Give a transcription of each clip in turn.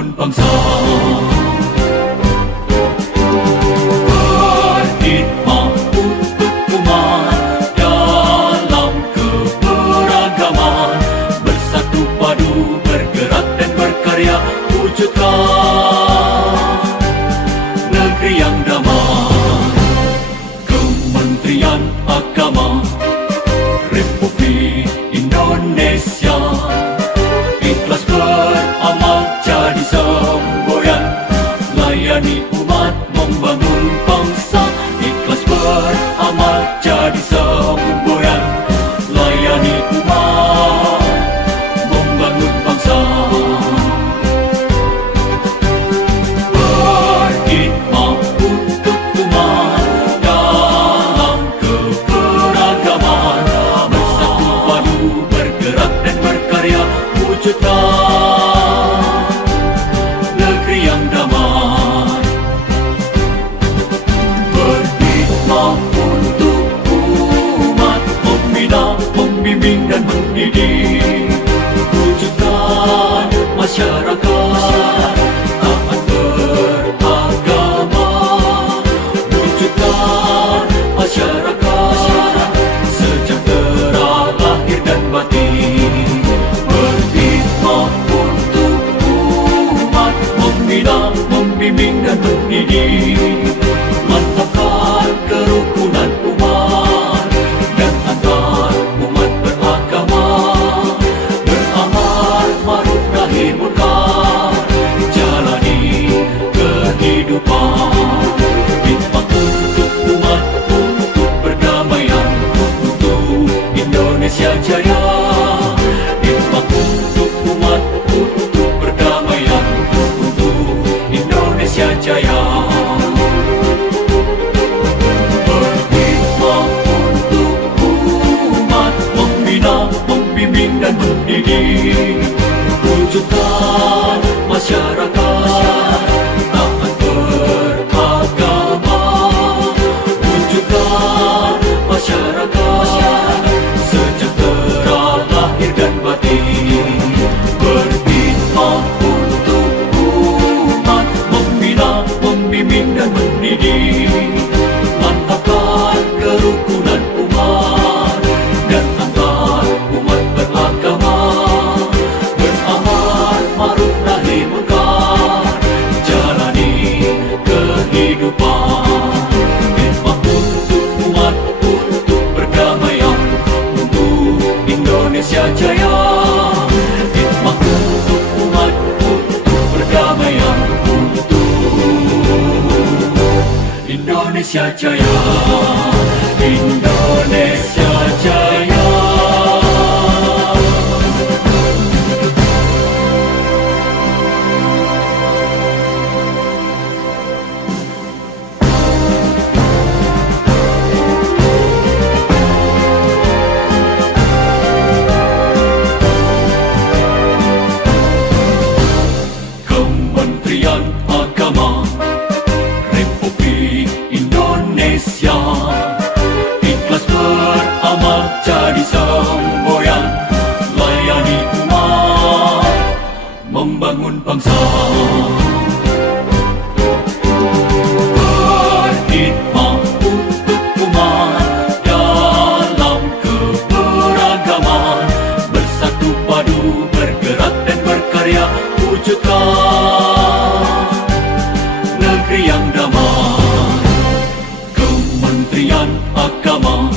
membangun bangsa. Berkhidmat untuk umat dalam keberagaman, bersatu padu bergerak dan berkarya, wujudkan negeri yang damai. Kementerian Agama Republik Indonesia ikhlas beramal jadi semboyan, layani umat membangun bangsa. Ikhlas beramal jadi semboyan, layani umat membangun bangsa. Berkhidmat untuk umat dalam keberagaman, bersatu padu bergerak dan berkarya, wujudkan negeri yang damai. Berkhidmat untuk umat, membina, membimbing dan mendidik, wujudkan masyarakat taat beragama, wujudkan masyarakat sejahtera lahir dan batin. Berkhidmat untuk umat, membina, membimbing dan mendidik, mantapkan kerukunan umat dan antar umat beragama, beramal ma'ruf nahi munkar, jalani kehidupan. Khidmat untuk umat, untuk perdamaian, untuk Indonesia Jaya. Khidmat untuk umat, untuk perdamaian, untuk Indonesia Jaya. Berkhidmat untuk umat, membina, membimbing dan mendidik, wujudkan masyarakat taat beragama, wujudkan masyarakat sejahtera lahir dan batin. Berkhidmat untuk umat, membina, membimbing dan mendidik, mantapkan kerukunan umat dan antar umat beragama, beramal ma'ruf nahi munkar, jalani kehidupan. Khidmat untuk umat, untuk perdamaian, untuk Indonesia Jaya. Khidmat untuk umat, untuk perdamaian, untuk Indonesia Jaya. Indonesia Jaya. Kementerian Agama Republik Indonesia ikhlas beramal jadi semboyan, layani umat membangun bangsa. Berkhidmat untuk umat dalam keberagaman, bersatu padu bergerak dan berkarya, wujudkan negeri yang damai. Kementerian Agama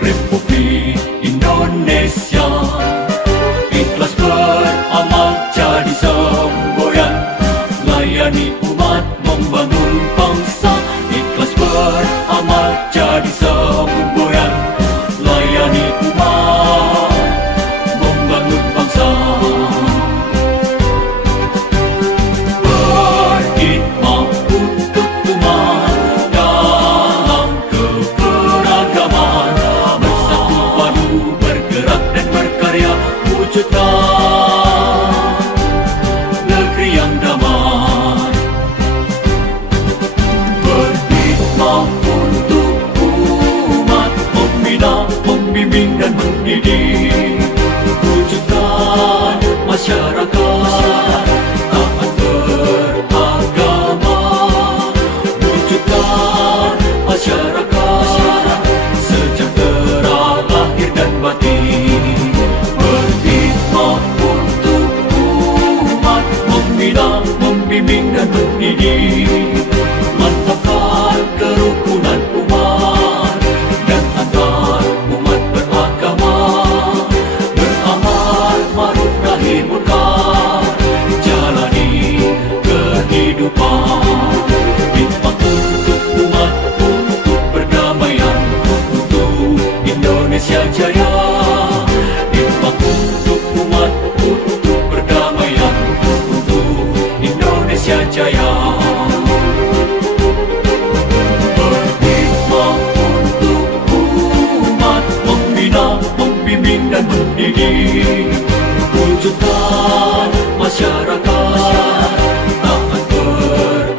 Republik Indonesia ikhlas beramal jadi semboyan, layani umat membangun bangsa. Ikhlas beramal jadi semboyan, layani umat membangun bangsa. Berkhidmat untuk umat dalam keberagaman, bersatu padu bergerak dan berkarya, wujudkan negeri yang damai. Berkhidmat untuk umat, membina, membimbing dan mendidik, wujudkan masyarakat taat masyarakat taat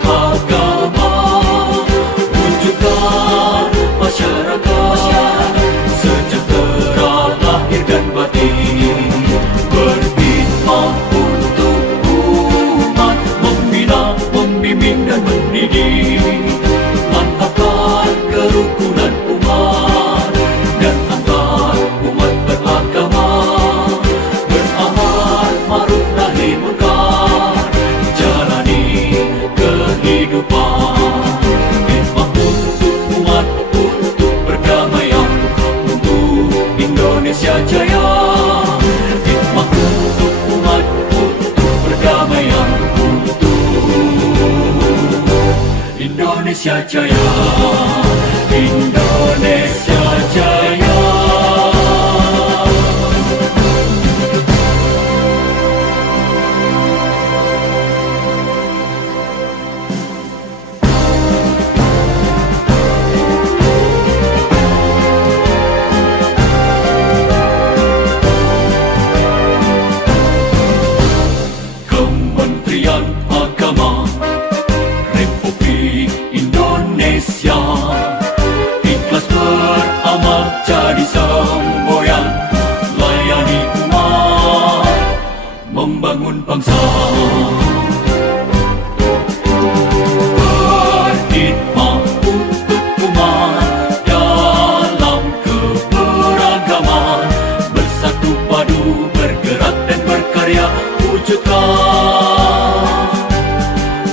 beragama, wujudkan masyarakat sejahtera lahir dan batin, berkhidmat untuk umat, membina, membimbing dan mendidik, mantapkan kerukunan umat dan antar umat beragama, beramal ma'ruf nahi munkar, jalani kehidupan, khidmat untuk umat, untuk perdamaian, untuk Indonesia Jaya, khidmat untuk umat, untuk perdamaian, untuk Indonesia Jaya, Indonesia Jaya. Kementerian Agama Republik Indonesia ikhlas beramal jadi semboyan, layani umat, membangun bangsa, berkhidmat untuk umat dalam keberagaman, bersatu padu bergerak dan berkarya, wujudkan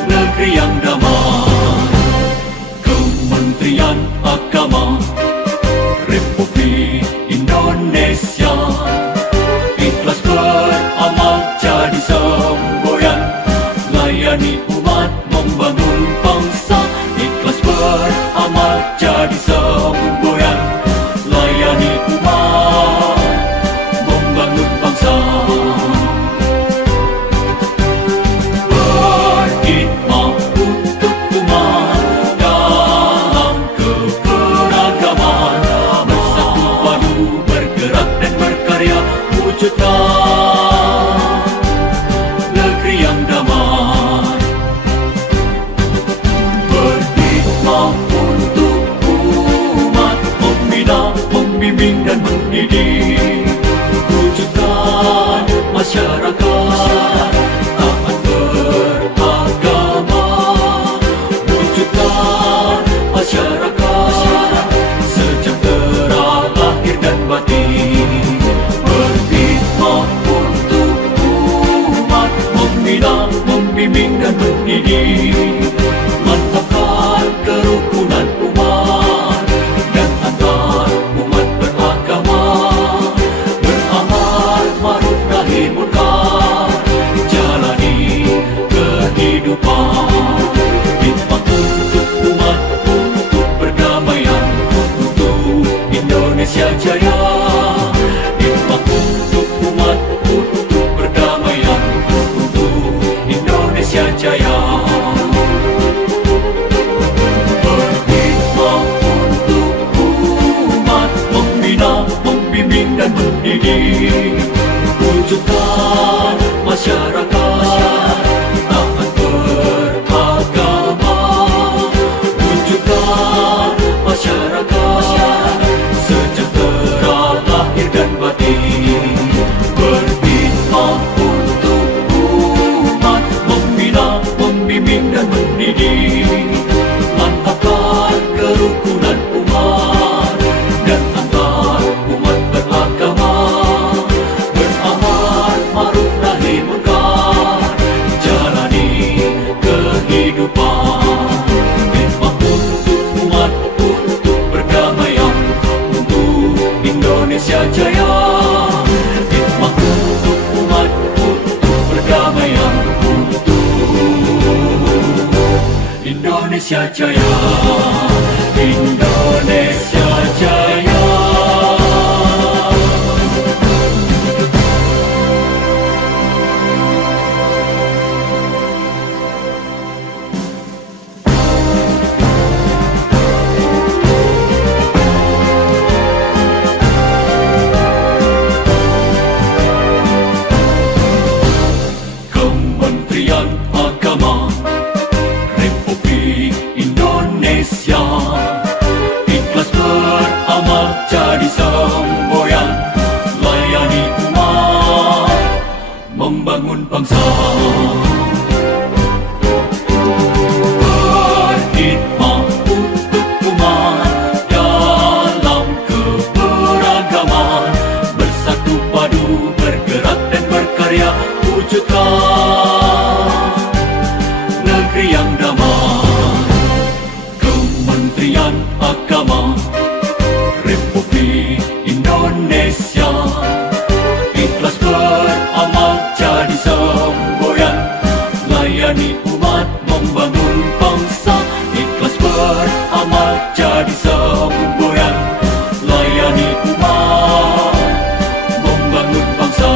negeri yang damai. Kementerian Agama Republik Indonesia ikhlas beramal jadi semboyan, layani umat, membangun bangsa, ikhlas beramal jadi semboyan, layani umat, membangun bangsa, berkhidmat untuk umat dalam keberagaman, bersatu padu bergerak dan berkarya, wujudkan negeri yang damai. Berkhidmat untuk umat, membina, membimbing dan mendidik, wujudkan masyarakat taat beragama, wujudkan masyarakat sejahtera lahir dan batin, berkhidmat untuk umat, membina, membimbing dan mendidik, mantapkan kerukunan umat dan antar umat beragama, beramal ma'ruf nahi munkar, jalani kehidupan, khidmat untuk umat, untuk perdamaian, untuk Indonesia Jaya, khidmat untuk umat, untuk perdamaian, untuk Indonesia Jaya, berkhidmat untuk umat, membina, membimbing dan mendidik, wujudkan masyarakat taat beragama, wujudkan masyarakat sejahtera lahir dan batin, berkhidmat untuk umat, membina, membimbing dan mendidik, mantapkan kerukunan umat dan antar umat beragama, beramal ma'ruf nahi munkar, jalani kehidupan, khidmat untuk umat, untuk perdamaian, untuk Indonesia Jaya, khidmat untuk umat, untuk perdamaian, untuk Indonesia Jaya, Indonesia Jaya. membangun bangsa. Berkhidmat untuk umat dalam keberagaman, bersatu padu bergerak dan berkarya, wujudkan negeri yang damai. Kementerian Agama Republik Indonesia ikhlas beramal jadi semboyan, layani umat membangun bangsa. Ikhlas beramal jadi semboyan, layani umat membangun bangsa.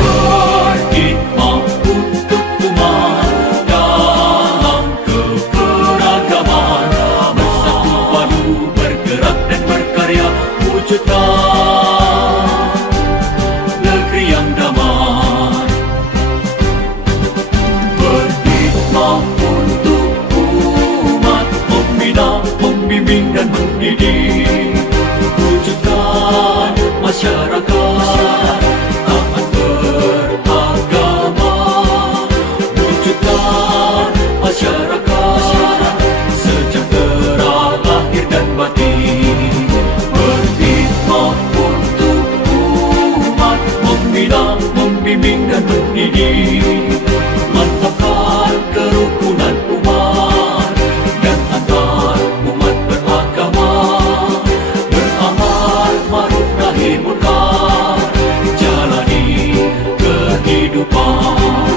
Berkhidmat untuk umat dalam keberagaman, bersatu padu bergerak dan berkarya, wujudkan negeri yang damai. Berkhidmat untuk umat, membina, membimbing dan mendidik, wujudkan masyarakat taat beragama, wujudkan masyarakat sejahtera lahir dan batin. Berkhidmat untuk umat, membina, membimbing dan mendidik, mantapkan kerukunan umat dan antar umat beragama, beramal ma'ruf nahi munkar, jalani kehidupan.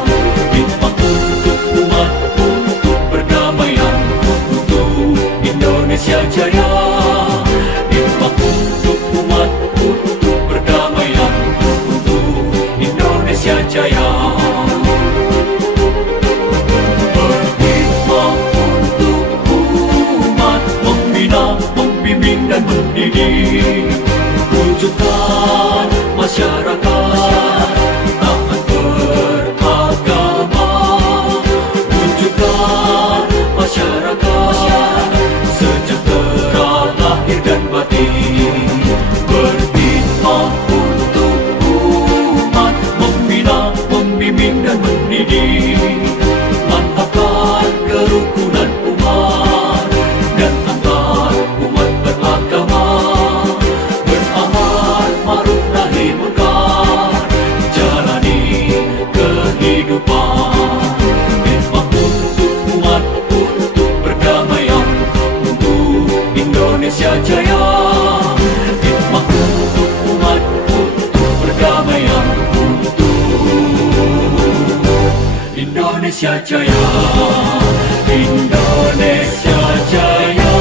Khidmat untuk umat, untuk perdamaian, untuk Indonesia Jaya. Khidmat untuk umat, untuk perdamaian, untuk Indonesia Jaya. Berkhidmat untuk umat, membina, membimbing dan mendidik, wujudkan masyarakat taat beragama, wujudkan masyarakat sejahtera lahir dan batin. Berkhidmat untuk umat, membina, membimbing dan mendidik, mantapkan kerukunan umat dan antar umat beragama, beramal ma'ruf nahi munkar, jalani kehidupan. Khidmat untuk umat, untuk perdamaian, untuk Indonesia Jaya. Khidmat untuk umat, untuk perdamaian, untuk Indonesia Jaya. Indonesia Jaya.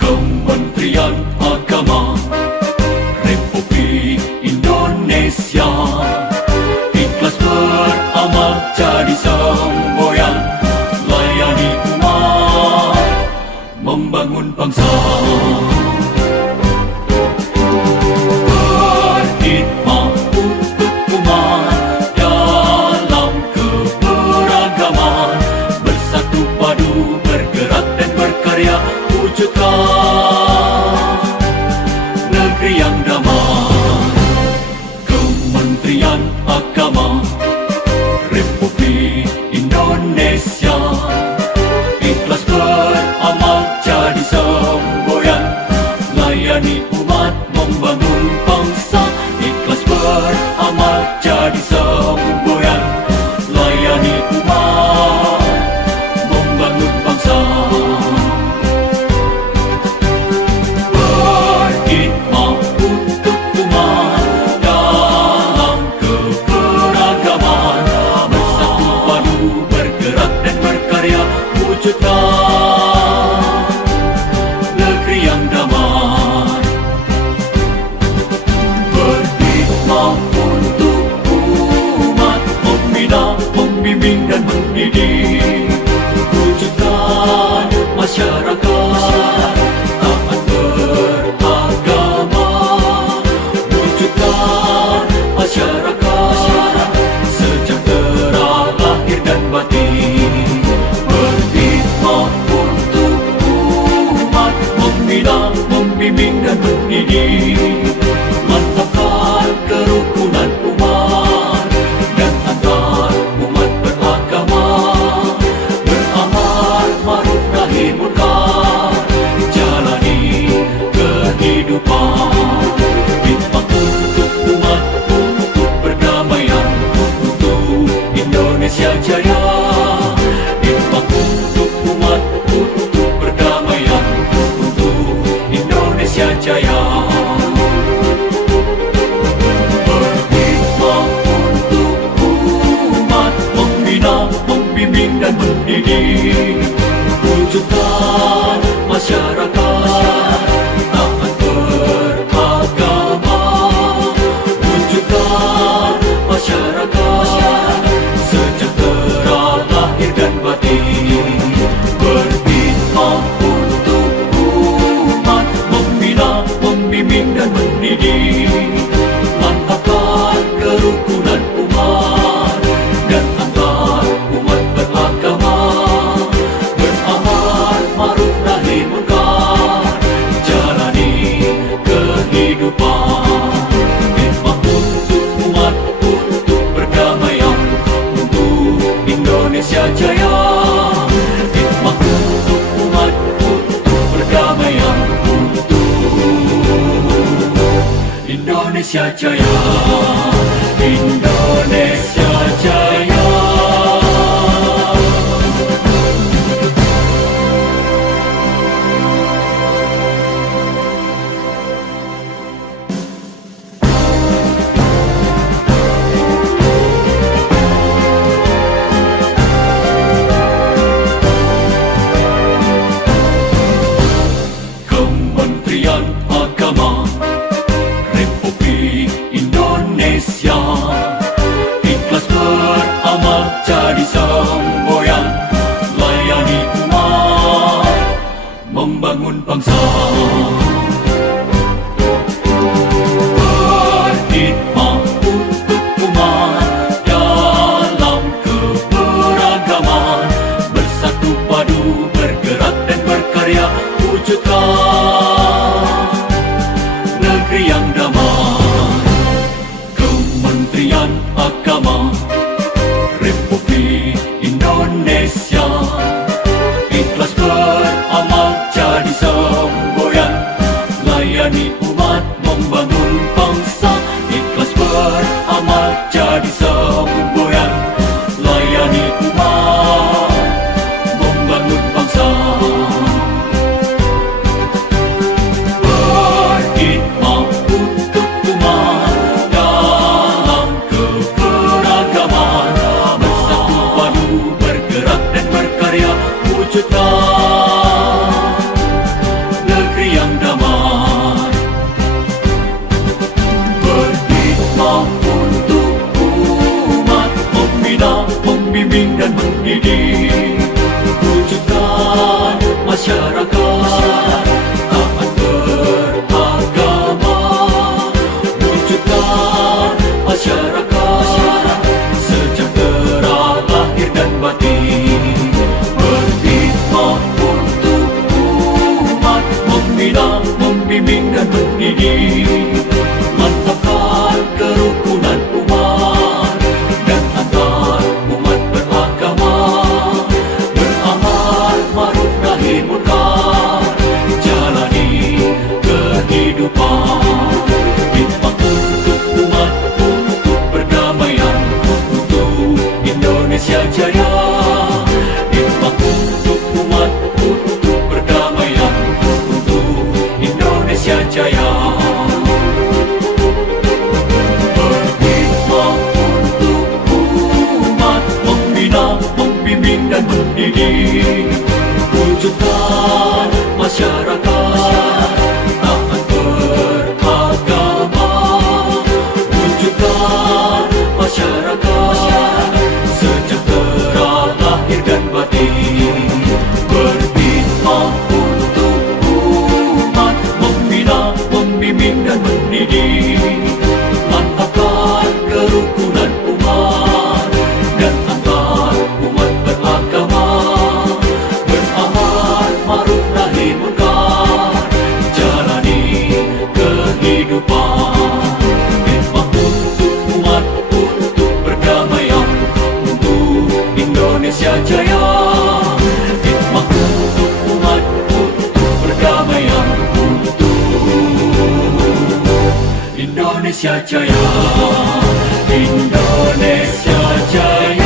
Kementerian Agama Republik Indonesia ikhlas beramal jadi semboyan, layani umat membangun bangsa. Berkhidmat untuk umat dalam keberagaman, bersatu padu bergerak dan berkarya, wujudkan negeri yang damai. Kementerian Agama Republik Indonesia ikhlas beramal jadi semboyan, layani umat membangun bangsa. Ikhlas beramal jadi semboyan, layani umat membangun bangsa. Berkhidmat untuk umat dalam keberagaman, bersatu padu bergerak dan berkarya, wujudkan negeri yang damai. Berkhidmat untuk jaya. Berkhidmat untuk umat, membina, membimbing dan mendidik, wujudkan masyarakat taat beragama, wujudkan masyarakat sejahtera lahir dan batin. Berkhidmat untuk umat, membina, membimbing dan mendidik, mantapkan kerukunan umat dan antar umat beragama, beramar ma'ruf nahi munkar, jalani kehidupan. Khidmat untuk umat, untuk perdamaian, untuk Indonesia jaya. Khidmat untuk umat, untuk perdamaian, untuk Indonesia jaya. Indonesia jaya. Kementerian Agama Republik Indonesia ikhlas beramal jadi semboyan, layani umat, membangun bangsa. Berkhidmat untuk umat dalam keberagaman, bersatu padu bergerak dan berkarya, wujudkan negeri yang damai. Kementerian Agama Republik Indonesia ikhlas beramal jadi semboyan, layani umat, membangun bangsa. Ikhlas beramal jadi semboyan, layani umat, membangun bangsa. Berkhidmat untuk umat dalam keberagaman, bersatu padu bergerak dan berkarya, wujudkan negeri yang damai. Berkhidmat untuk umat, membina, membimbing dan mendidik, wujudkan masyarakat taat beragama, wujudkan masyarakat sejahtera lahir dan batin. Berkhidmat untuk umat, membina, membimbing dan mendidik, mantapkan kerukunan umat dan antar umat beragama, beramar ma'ruf nahi munkar, jalani kehidupan. Khidmat untuk umat, untuk perdamaian, untuk Indonesia jaya. Khidmat untuk umat, untuk perdamaian, untuk Indonesia jaya. Berkhidmat untuk umat, membina, membimbing dan mendidik, wujudkan masyarakat taat beragama, wujudkan masyarakat sejahtera lahir dan batin. Berkhidmat untuk umat, membina, membimbing dan mendidik, mantapkan kerukunan umat dan antar umat beragama, beramar ma'ruf nahi munkar, jalani kehidupan. Khidmat untuk umat, untuk perdamaian, untuk Indonesia jaya. Khidmat untuk umat, untuk perdamaian, untuk Indonesia jaya. Indonesia jaya.